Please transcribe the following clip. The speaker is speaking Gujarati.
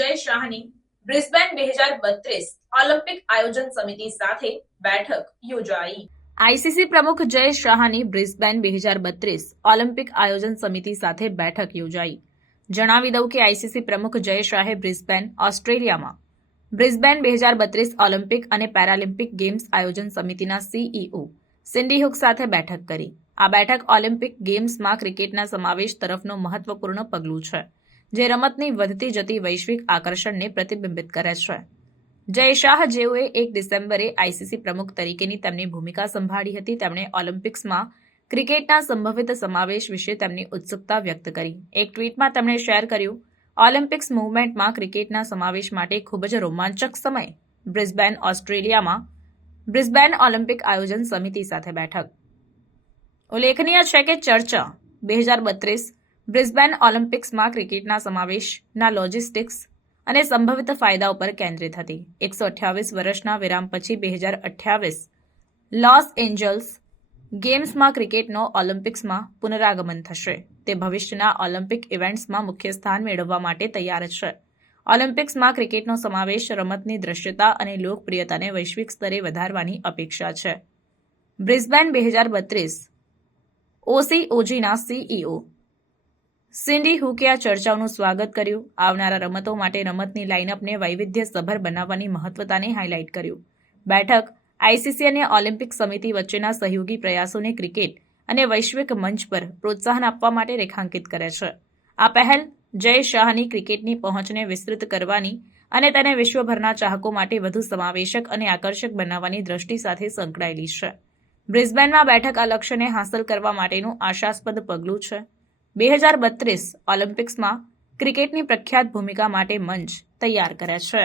જય શાહની બ્રિસ્બેન બે હજાર બત્રીસ ઓલિમ્પિક આયોજન સમિતિ સાથે બેઠક યોજાઈ. આઈસીસી પ્રમુખ જય શાહની બ્રિસ્બેન બે હજાર બત્રીસ ઓલિમ્પિક આયોજન સમિતિ સાથે બેઠક યોજાઈ. જણાવી દઉં કે આઈસીસી પ્રમુખ જય શાહે બ્રિસ્બેન, ઓસ્ટ્રેલિયામાં. બ્રિસ્બેન બે હજાર બત્રીસ ઓલિમ્પિક અને પેરાલિમ્પિક ગેમ્સ આયોજન સમિતિના સીઈઓ સિન્ડી હુક સાથે બેઠક કરી. આ બેઠક ઓલિમ્પિક ગેમ્સમાં ક્રિકેટના સમાવેશ તરફનું મહત્વપૂર્ણ પગલું છે. જે રમતની વધતી જતી વૈશ્વિક આકર્ષણને પ્રતિબિંબિત કરે છે. જય શાહ જેઓએ એક ડિસેમ્બરે આઈસીસી પ્રમુખ તરીકેની તેમની ભૂમિકા સંભાળી હતી, તેમણે ઓલિમ્પિક્સમાં ક્રિકેટના સંભવિત સમાવેશ વિશે તેમની ઉત્સુકતા વ્યક્ત કરી. એક ટ્વીટમાં તેમણે શેર કર્યું, ઓલિમ્પિક્સ મૂવમેન્ટમાં ક્રિકેટના સમાવેશ માટે ખૂબ જ રોમાંચક સમય. બ્રિસ્બેન, ઓસ્ટ્રેલિયામાં બ્રિસ્બેન ઓલિમ્પિક આયોજન સમિતિ સાથે બેઠક. ઉલ્લેખનીય છે કે ચર્ચા બે હજાર બત્રીસ બ્રિસ્બેન ઓલિમ્પિક્સમાં ક્રિકેટના સમાવેશના લોજિસ્ટિક્સ અને સંભવિત ફાયદા ઉપર કેન્દ્રિત હતી. એકસો અઠ્યાવીસ વર્ષના વિરામ પછી બે હજાર અઠ્યાવીસ લોસ એન્જલ્સ ગેમ્સમાં ક્રિકેટનો ઓલિમ્પિક્સમાં પુનરાગમન થશે. તે ભવિષ્યના ઓલિમ્પિક ઇવેન્ટ્સમાં મુખ્ય સ્થાન મેળવવા માટે તૈયાર છે. ઓલિમ્પિક્સમાં ક્રિકેટનો સમાવેશ રમતની દ્રશ્યતા અને લોકપ્રિયતાને વૈશ્વિક સ્તરે વધારવાની અપેક્ષા છે. બ્રિસ્બેન બે હજાર બત્રીસ ઓસીઓજીના સીઈઓ સિન્ડી હુકે આ ચર્ચાઓનું સ્વાગત કર્યું. આવનારા રમતો માટે રમતની લાઇનઅપને વૈવિધ્યસભર બનાવવાની મહત્વતાને હાઇલાઇટ કર્યું. બેઠક આઈસીસી અને ઓલિમ્પિક સમિતિ વચ્ચેના સહયોગી પ્રયાસોને ક્રિકેટ અને વૈશ્વિક મંચ પર પ્રોત્સાહન આપવા માટે રેખાંકિત કરે છે. આ પહેલ જય શાહની ક્રિકેટની પહોંચને વિસ્તૃત કરવાની અને તેને વિશ્વભરના ચાહકો માટે વધુ સમાવેશક અને આકર્ષક બનાવવાની દ્રષ્ટિ સાથે સંકળાયેલી છે. બ્રિસ્બેનમાં બેઠક આ લક્ષ્યને હાંસલ કરવા માટેનું આશાસ્પદ પગલું છે. બે હજાર બત્રીસ ઓલિમ્પિક્સમાં ક્રિકેટની પ્રખ્યાત ભૂમિકા માટે મંચ તૈયાર કરે છે.